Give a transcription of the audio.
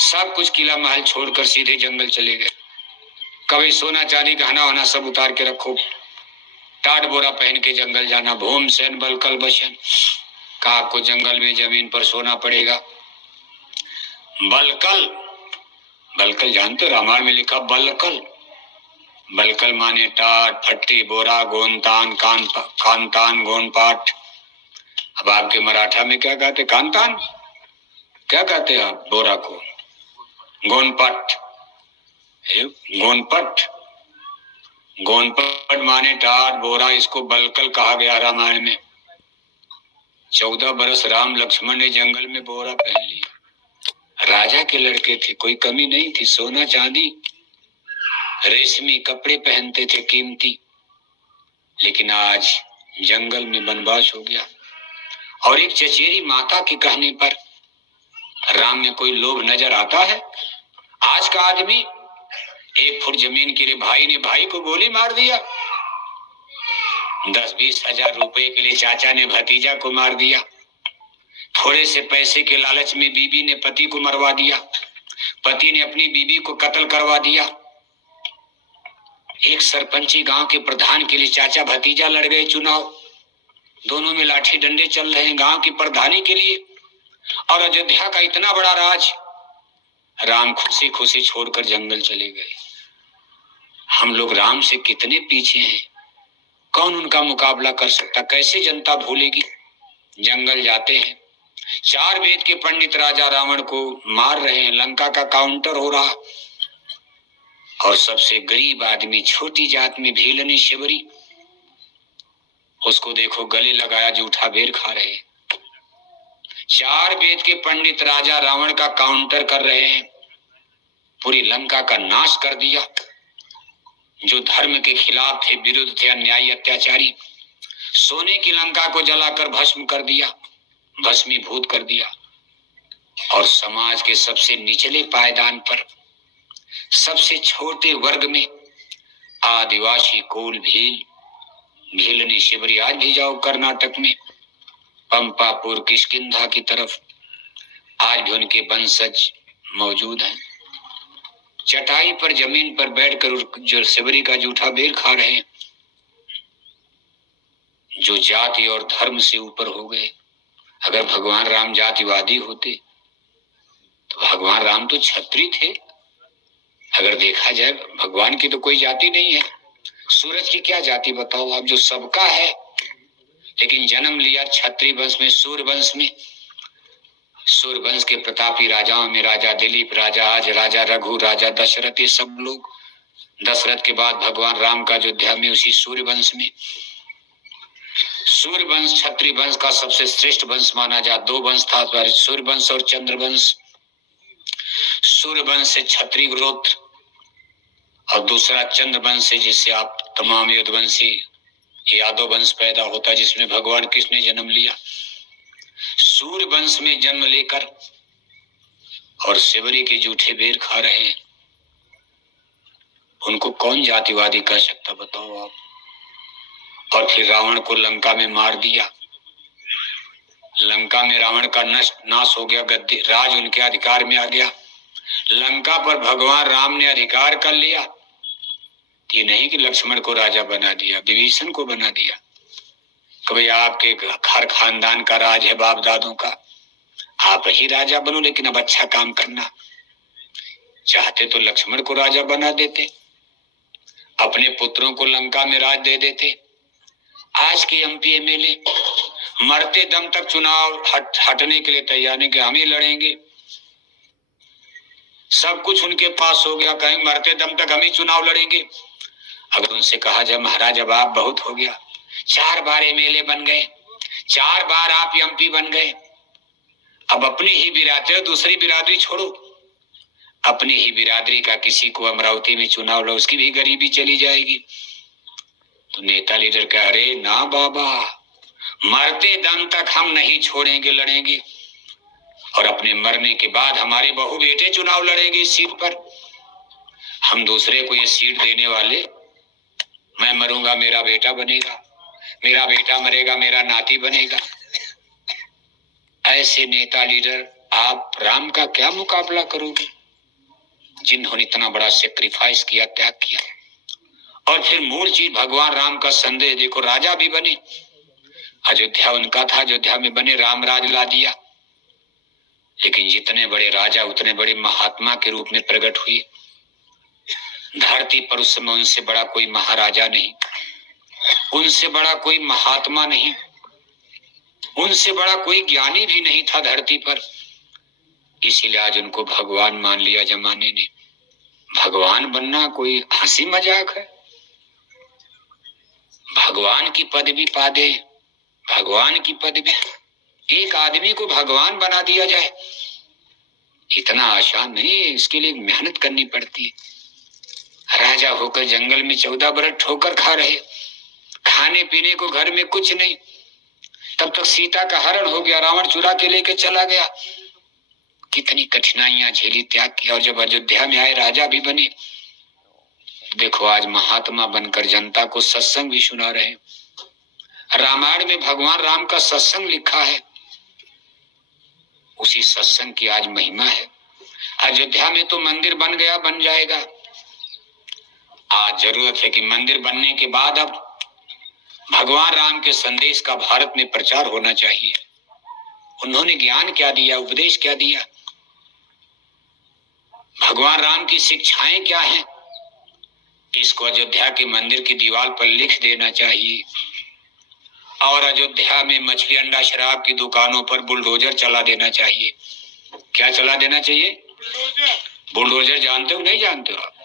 सब कुछ किला महल छोड़कर सीधे जंगल चले गए। कभी सोना चांदी गहना वहना सब उतार के रखो, टाट बोरा पहन के जंगल जाना। भूम सेन बलकल बशन, कहा आपको जंगल में जमीन पर सोना पड़ेगा। बलकल, बलकल जानते हो, रामायण में लिखा बलकल। बलकल माने टाट, फट्टी, बोरा, गोनतान, कांतान, गोनपाट। अब आपके मराठा में क्या कहते? कांतान। क्या कहते हैं आप बोरा को? गोनपट। गोनपट, गोनपट माने टाट बोरा, इसको बलकल कहा गया रामायण में। 14 बरस राम लक्ष्मण ने जंगल में बोरा पहन लिया। राजा के लड़के थे, कोई कमी नहीं थी, सोना चांदी रेशमी कपड़े पहनते थे कीमती। लेकिन आज जंगल में वनवास हो गया और एक चचेरी माता के कहने पर राम में कोई लोभ नजर आता है? आज का आदमी 1 फुट जमीन के लिए भाई ने भाई को गोली मार दिया। 10-20 हजार रुपए के लिए चाचा ने भतीजा को मार दिया। थोड़े से पैसे के लालच में बीबी ने पति को मरवा दिया, पति ने अपनी बीबी को कत्ल करवा दिया। एक सरपंची गांव के प्रधान के लिए चाचा भतीजा लड़ गए चुनाव, दोनों में लाठी डंडे चल रहे हैं गांव की प्रधानी के लिए। और अयोध्या का इतना बड़ा राज राम खुशी खुशी छोड़कर जंगल चले गए। हम लोग राम से कितने पीछे हैं, कौन उनका मुकाबला कर सकता? कैसे जनता भूलेगी? जंगल जाते हैं, 4 वेद के पंडित राजा रावण को मार रहे हैं, लंका का काउंटर हो रहा। और सबसे गरीब आदमी, छोटी जात में भीलनी शिवरी, उसको देखो गले लगाया जूठा बेर खा रहे हैं। 4 वेद के पंडित राजा रावण का काउंटर कर रहे हैं, पूरी लंका का नाश कर दिया। जो धर्म के खिलाफ थे, विरुद्ध थे, अन्यायी अत्याचारी, सोने की लंका को जलाकर भस्म कर दिया, भस्मीभूत कर दिया। और समाज के सबसे निचले पायदान पर, सबसे छोटे वर्ग में आदिवासी कोल भील, भीलनी शिवरी, आज भी जाओ कर्नाटक में पंपापुर किष्किंधा की तरफ, आज भी उनके वंशज मौजूद हैं। चटाई पर जमीन पर बैठकर जो शिवरी का जूठा बेर खा रहे हैं, जो जाति और धर्म से ऊपर हो गए। अगर भगवान राम जातिवादी होते तो भगवान राम तो क्षत्रिय थे। अगर देखा जाए भगवान की तो कोई जाति नहीं है। सूरज की क्या जाति बताओ आप, जो सबका है, लेकिन जन्म लिया क्षत्रिय वंश में, सूर्य वंश में। सूर्य वंश के प्रतापी राजाओं में राजा दिलीप, राजा आज, राजा रघु, राजा दशरथ, ये सब लोग दशरथ के बाद भगवान राम का अयोध्या में उसी सूर्य वंश में। सूर्य वंश क्षत्रिय वंश का सबसे श्रेष्ठ वंश माना जाता। 2 वंश था, सूर्य वंश और चंद्र वंश। सूर्य वंश से क्षत्रिय गोत्र और दूसरा चंद्र वंश से, जिससे आप तमाम युद्धवंशी यादव वंश पैदा होता, जिसमें भगवान कृष्ण ने जन्म लिया। सूर्य वंश में जन्म लेकर और शिवरी के जूठे बेर खा रहे हैं, उनको कौन जातिवादी कह सकता बताओ आप? और फिर रावण को लंका में मार दिया। लंका में रावण का नाश हो गया, गद्दी राज उनके अधिकार में आ गया। लंका पर भगवान राम ने अधिकार कर लिया। ये नहीं कि लक्ष्मण को राजा बना दिया, विभीषण को बना दिया। कभी आपके घर खानदान का राज है, बाप दादों का, आप ही राजा बनो, लेकिन अब अच्छा काम करना। चाहते तो लक्ष्मण को राजा बना देते, अपने पुत्रों को लंका में राज दे देते। आज के एमपी एमएलए मरते दम तक चुनाव हटने के लिए तैयार नहीं कि हम ही लड़ेंगे। सब कुछ उनके पास हो गया, कहीं मरते दम तक हम ही चुनाव लड़ेंगे। अगर उनसे कहा जाए महाराज अब आप बहुत हो गया, 4 बार एमएलए बन गए, 4 बार आप एमपी बन गए, अब अपनी ही बिरादरी, दूसरी बिरादरी छोड़ो, अपनी ही बिरादरी का किसी को अमरावती में चुनाव लो, उसकी भी गरीबी चली जाएगी। तो नेता लीडर कह रहे ना बाबा, मरते दम तक हम नहीं छोड़ेंगे, लड़ेंगे। और अपने मरने के बाद हमारे बहू बेटे चुनाव लड़ेंगे इस सीट पर। हम दूसरे को ये सीट देने वाले, मैं मरूंगा मेरा बेटा बनेगा, मेरा बेटा मरेगा मेरा नाती बनेगा। ऐसे नेता लीडर आप राम का क्या मुकाबला करोगे, जिन्होंने इतना बड़ा सेक्रीफाइस किया, त्याग किया। और फिर मूल चीज भगवान राम का संदेश देखो, राजा भी बने, अयोध्या उनका था, अयोध्या में बने, राम राज ला दिया। लेकिन जितने बड़े राजा उतने बड़े महात्मा के रूप में प्रकट हुए। धरती पर उस समय उनसे बड़ा कोई महाराजा नहीं, उनसे बड़ा कोई महात्मा नहीं, उनसे बड़ा कोई ज्ञानी भी नहीं था धरती पर। इसीलिए आज उनको भगवान मान लिया जमाने ने। भगवान बनना कोई हंसी मजाक है? भगवान की पदवी पा दे, भगवान की पदवी, एक आदमी को भगवान बना दिया जाए, इतना आसान नहीं है, इसके लिए मेहनत करनी पड़ती है। राजा होकर जंगल में 14 बरस ठोकर खा रहे, खाने पीने को घर में कुछ नहीं। तब तक सीता का हरण हो गया, रावण चुरा के लेके चला गया। कितनी कठिनाइयां झेली, त्याग किया। और जब अयोध्या में आए, राजा भी बने। देखो आज महात्मा बनकर जनता को सत्संग भी सुना रहे। रामायण में भगवान राम का सत्संग लिखा है, उसी सत्संग की आज महिमा है। अयोध्या में तो मंदिर बन गया, बन जाएगा। आज जरूरत है कि मंदिर बनने के बाद अब भगवान राम के संदेश का भारत में प्रचार होना चाहिए। उन्होंने ज्ञान क्या दिया, उपदेश क्या दिया, भगवान राम की शिक्षाएं क्या हैं, इसको अयोध्या के मंदिर की दीवार पर लिख देना चाहिए। और अयोध्या में मछली अंडा शराब की दुकानों पर बुलडोजर चला देना चाहिए। क्या चला देना चाहिए? बुलडोजर जानते हो नहीं जानते हो आप?